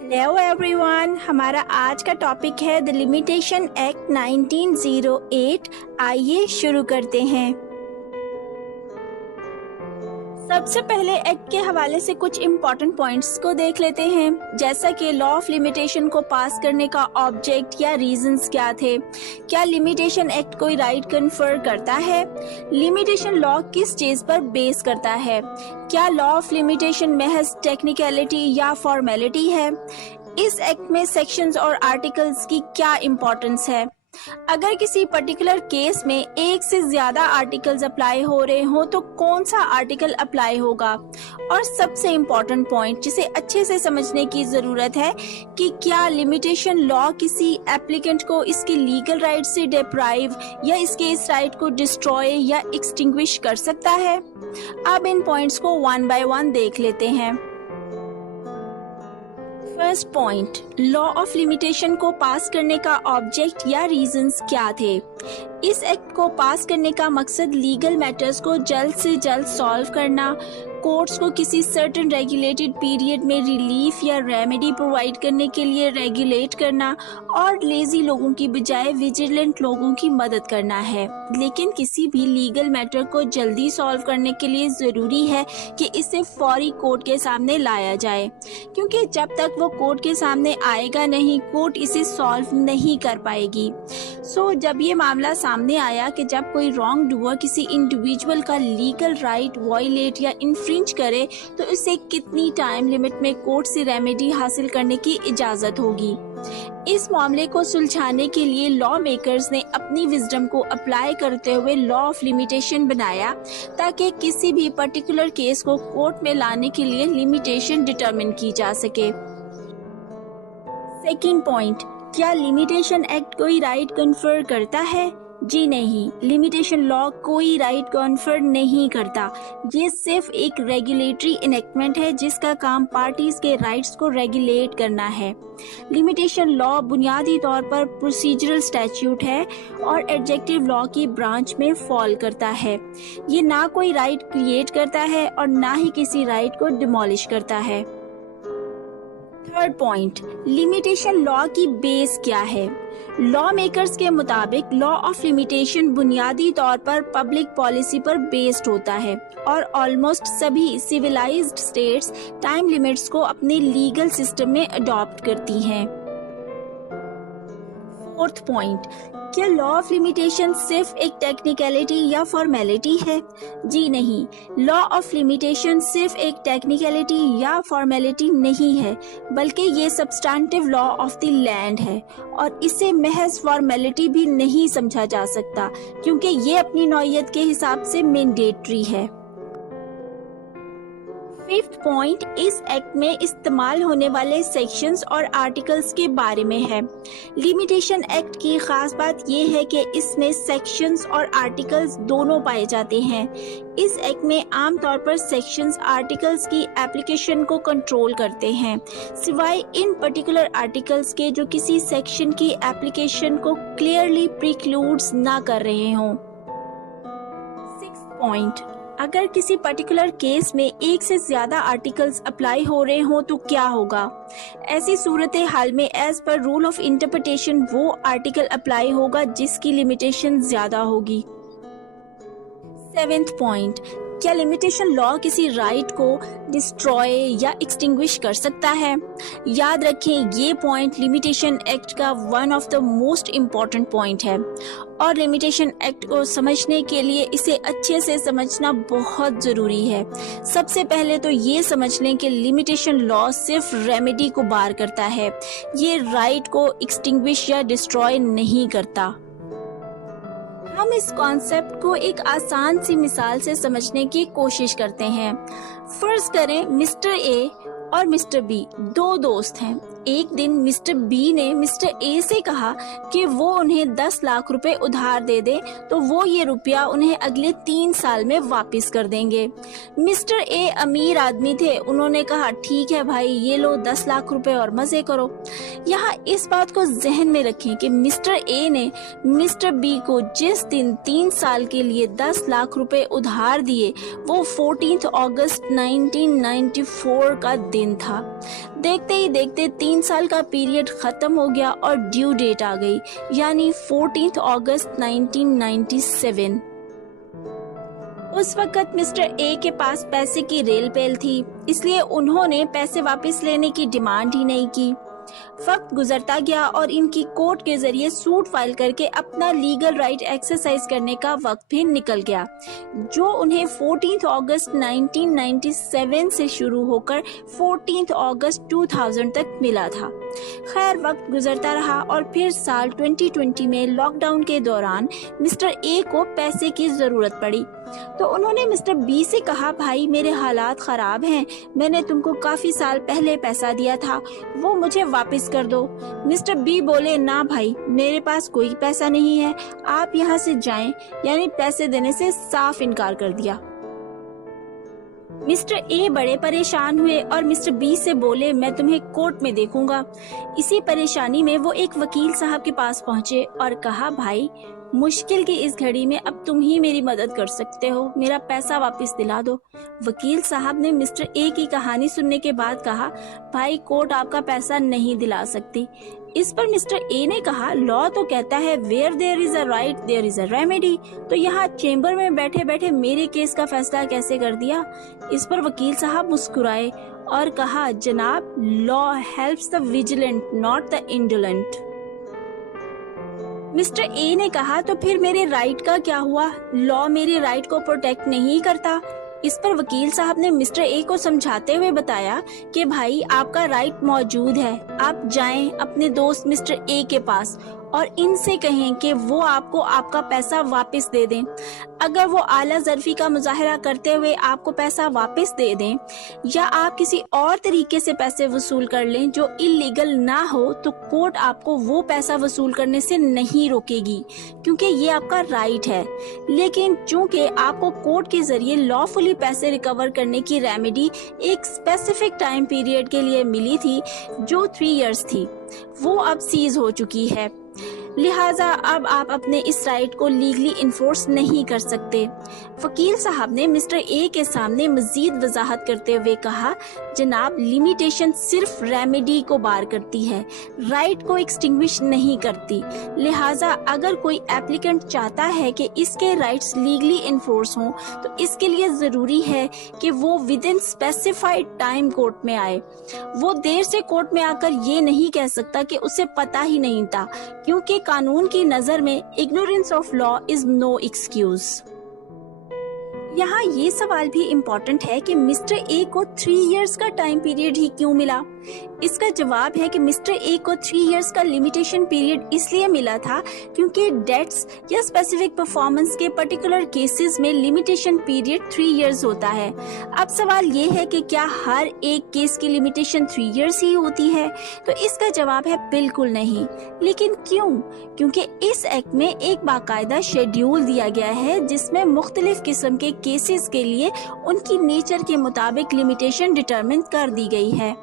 Hello everyone, हमारा आज का टॉपिक है द लिमिटेशन एक्ट 1908। आइए शुरू करते हैं। सबसे पहले एक्ट के हवाले से कुछ इम्पोर्टेंट पॉइंट्स को देख लेते हैं, जैसा कि लॉ ऑफ लिमिटेशन को पास करने का ऑब्जेक्ट या रीजंस क्या थे। क्या लिमिटेशन एक्ट कोई राइट कन्फर करता है? लिमिटेशन लॉ किस चीज पर बेस करता है? क्या लॉ ऑफ लिमिटेशन महज टेक्निकलिटी या फॉर्मेलिटी है? इस एक्ट में सेक्शंस और आर्टिकल्स की क्या इम्पोर्टेंस है? अगर किसी पर्टिकुलर केस में एक से ज्यादा आर्टिकल्स अप्लाई हो रहे हो तो कौन सा आर्टिकल अप्लाई होगा? और सबसे इम्पोर्टेंट पॉइंट जिसे अच्छे से समझने की जरूरत है कि क्या लिमिटेशन लॉ किसी एप्लीकेंट को इसके लीगल राइट से डिप्राइव या इसके इस राइट को डिस्ट्रॉय या एक्सटिंग्विश कर सकता है? अब इन पॉइंट्स को वन बाय वन देख लेते हैं। First point, law of limitation को पास करने का ऑब्जेक्ट या रीजंस क्या थे? इस एक्ट को पास करने का मकसद लीगल मैटर्स को जल्द से जल्द सॉल्व करना, कोर्ट्स को किसी सर्टेन रेगुलेटेड पीरियड में रिलीफ या रेमेडी प्रोवाइड करने के लिए रेगुलेट करना और लेजी लोगों की बजाय विजिलेंट लोगों की मदद करना है। लेकिन किसी भी लीगल मैटर को जल्दी सॉल्व करने के लिए जरूरी है कि इसे फौरी कोर्ट के सामने लाया जाए, क्योंकि जब तक वो कोर्ट के सामने आएगा नहीं, कोर्ट इसे सॉल्व नहीं कर पाएगी। सो जब ये मामला सामने आया कि जब कोई रॉन्ग डूअर किसी इंडिविजुअल का लीगल राइट वायलेट या इन्फ्रिंज करे तो इसे कितनी टाइम लिमिट में कोर्ट से रेमेडी हासिल करने की इजाजत होगी। इस मामले को सुलझाने के लिए लॉ मेकर्स ने अपनी विजडम को अप्लाई करते हुए लॉ ऑफ लिमिटेशन बनाया, ताकि किसी भी पर्टिकुलर केस को कोर्ट में लाने के लिए लिमिटेशन डिटरमिन की जा सके। सेकंड पॉइंट, क्या लिमिटेशन एक्ट कोई राइट कन्फर करता है? जी नहीं, लिमिटेशन लॉ कोई राइट कन्फर नहीं करता। ये सिर्फ एक रेगुलेटरी इनेक्टमेंट है जिसका काम पार्टीज के राइट्स को रेगुलेट करना है। लिमिटेशन लॉ बुनियादी तौर पर प्रोसीजरल स्टैट्यूट है और एडजेक्टिव लॉ की ब्रांच में फॉल करता है। ये ना कोई राइट क्रिएट करता है और ना ही किसी राइट को डिमोलिश करता है। थर्ड पॉइंट, लिमिटेशन लॉ की बेस क्या है? लॉ मेकर्स के मुताबिक लॉ ऑफ लिमिटेशन बुनियादी तौर पर पब्लिक पॉलिसी पर बेस्ड होता है और ऑलमोस्ट सभी सिविलाइज्ड स्टेट्स टाइम लिमिट्स को अपने लीगल सिस्टम में अडॉप्ट करती हैं। फोर्थ पॉइंट, क्या लॉ ऑफ लिमिटेशन सिर्फ एक टेक्निकलिटी या फॉर्मेलिटी है? जी नहीं, लॉ ऑफ लिमिटेशन सिर्फ एक टेक्निकलिटी या फॉर्मेलिटी नहीं है, बल्कि ये substantive law of the land है और इसे महज फॉर्मेलिटी भी नहीं समझा जा सकता, क्योंकि ये अपनी नौइयत के हिसाब से मैंडेटरी है। फिफ्थ पॉइंट, इस एक्ट में इस्तेमाल होने वाले सेक्शंस और आर्टिकल्स के बारे में है। लिमिटेशन एक्ट की खास बात यह है कि इसमें सेक्शंस और आर्टिकल्स दोनों पाए जाते हैं। इस एक्ट में आमतौर पर सेक्शंस आर्टिकल्स की एप्लीकेशन को कंट्रोल करते हैं, सिवाय इन पर्टिकुलर आर्टिकल्स के जो किसी सेक्शन की एप्लीकेशन को क्लियरली प्रिक्लूड्स ना कर रहे हों। सिक्स्थ पॉइंट, अगर किसी पर्टिकुलर केस में एक से ज्यादा आर्टिकल्स अप्लाई हो रहे हो तो क्या होगा? ऐसी सूरत हाल में एज पर रूल ऑफ इंटरप्रिटेशन वो आर्टिकल अप्लाई होगा जिसकी लिमिटेशन ज्यादा होगी। सेवेंथ पॉइंट, क्या लिमिटेशन लॉ किसी राइट को डिस्ट्रॉय या एक्सटिंग्विश कर सकता है? याद रखें, ये पॉइंट लिमिटेशन एक्ट का one of the most important point है और लिमिटेशन एक्ट को समझने के लिए इसे अच्छे से समझना बहुत जरूरी है। सबसे पहले तो ये समझ लें कि लिमिटेशन लॉ सिर्फ रेमेडी को बार करता है, ये राइट को एक्सटिंग्विश या डिस्ट्रॉय नहीं करता। हम इस कॉन्सेप्ट को एक आसान सी मिसाल से समझने की कोशिश करते हैं। फर्ज करें मिस्टर ए और मिस्टर बी दो दोस्त हैं। एक दिन मिस्टर बी ने मिस्टर ए से कहा कि वो उन्हें 10 लाख रुपए उधार दे दे तो वो ये रुपया उन्हें अगले 3 साल में वापस कर देंगे। मिस्टर ए अमीर आदमी थे, उन्होंने कहा ठीक है भाई, ये लो 10 लाख रुपए और मजे करो। यहाँ इस बात को जहन में रखें कि मिस्टर ए ने मिस्टर बी को जिस दिन 3 साल के लिए 10 लाख रुपए उधार दिए वो 14 अगस्त 1994 का दिन था। देखते ही देखते 3 साल का पीरियड खत्म हो गया और ड्यू डेट आ गई, यानी 14 अगस्त 1997। उस वक्त मिस्टर ए के पास पैसे की रेल पेल थी, इसलिए उन्होंने पैसे वापस लेने की डिमांड ही नहीं की। वक्त गुजरता गया और इनकी कोर्ट के जरिए सूट फाइल करके अपना लीगल राइट एक्सरसाइज करने का वक्त भी निकल गया, जो उन्हें 14 अगस्त 1997 से शुरू होकर 14 अगस्त 2000 तक मिला था। खैर, वक्त गुजरता रहा और फिर साल 2020 में लॉकडाउन के दौरान मिस्टर ए को पैसे की जरूरत पड़ी, तो उन्होंने मिस्टर बी से कहा, भाई मेरे हालात खराब हैं, मैंने तुमको काफी साल पहले पैसा दिया था, वो मुझे वापस कर दो। मिस्टर बी बोले, ना भाई, मेरे पास कोई पैसा नहीं है, आप यहाँ से जाएं, यानी पैसे देने से साफ इनकार कर दिया। मिस्टर ए बड़े परेशान हुए और मिस्टर बी से बोले, मैं तुम्हें कोर्ट में देखूंगा। इसी परेशानी में वो एक वकील साहब के पास पहुंचे और कहा, भाई मुश्किल की इस घड़ी में अब तुम ही मेरी मदद कर सकते हो, मेरा पैसा वापस दिला दो। वकील साहब ने मिस्टर ए की कहानी सुनने के बाद कहा, भाई कोर्ट आपका पैसा नहीं दिला सकती। इस पर मिस्टर ए ने कहा, लॉ तो कहता है where there is a right there is a remedy, तो यहाँ चेम्बर में बैठे बैठे मेरे केस का फैसला कैसे कर दिया। इस पर वकील साहब मुस्कुराए और कहा, जनाब, law helps the vigilant not the indolent. Mister A ने कहा, तो फिर मेरे राइट का क्या हुआ? लॉ मेरे राइट को प्रोटेक्ट नहीं करता। इस पर वकील साहब ने मिस्टर ए को समझाते हुए बताया कि भाई आपका राइट मौजूद है, आप जाएं अपने दोस्त मिस्टर ए के पास और इनसे कहें कि वो आपको आपका पैसा वापस दे दें। अगर वो आला ज़र्फ़ी का मुजाहरा करते हुए आपको पैसा वापस दे दें या आप किसी और तरीके से पैसे वसूल कर लें जो इल्लीगल ना हो, तो कोर्ट आपको वो पैसा वसूल करने से नहीं रोकेगी, क्योंकि ये आपका राइट है। लेकिन चूंकि आपको कोर्ट के जरिए लॉफुली पैसे रिकवर करने की रेमेडी एक स्पेसिफिक टाइम पीरियड के लिए मिली थी, जो 3 इयर्स थी, वो अब सीज हो चुकी है। लिहाजा अब आप अपने इस राइट को लीगली इन्फोर्स नहीं कर सकते। वकील साहब ने मिस्टर ए के सामने मजीद वजाहत करते हुए कहा, जनाब, लिमिटेशन सिर्फ रेमेडी को बार करती है, राइट को एक्सटिंग्विश नहीं करती। लिहाजा अगर कोई एप्लीकेंट चाहता है कि इसके राइट्स लीगली इन्फोर्स हों, तो इसके लिए जरूरी है कि वो with in specified time court में आए। वो देर से कोर्ट में आकर ये नहीं कह सकता कि उसे पता ही नहीं था, क्योंकि कानून की नजर में ignorance of law is no excuse. यहाँ ये सवाल भी इम्पोर्टेंट है कि मिस्टर ए को 3 इयर्स का टाइम पीरियड ही क्यों मिला। इसका जवाब है कि मिस्टर ए को 3 इयर्स का लिमिटेशन पीरियड इसलिए मिला था क्योंकि डेट्स या स्पेसिफिक परफॉर्मेंस के पर्टिकुलर केसेस में लिमिटेशन पीरियड 3 इयर्स होता है। अब सवाल ये है कि क्या हर एक केस की लिमिटेशन 3 इयर्स ही होती है? तो इसका जवाब है बिल्कुल नहीं। लेकिन क्यों? क्योंकि इस एक्ट में एक बाकायदा शेड्यूल दिया गया है जिसमें मुख्तलिफ किस्म के केसेस के लिए उनकी नेचर के मुताबिक लिमिटेशन डिटरमिन कर दी गई है।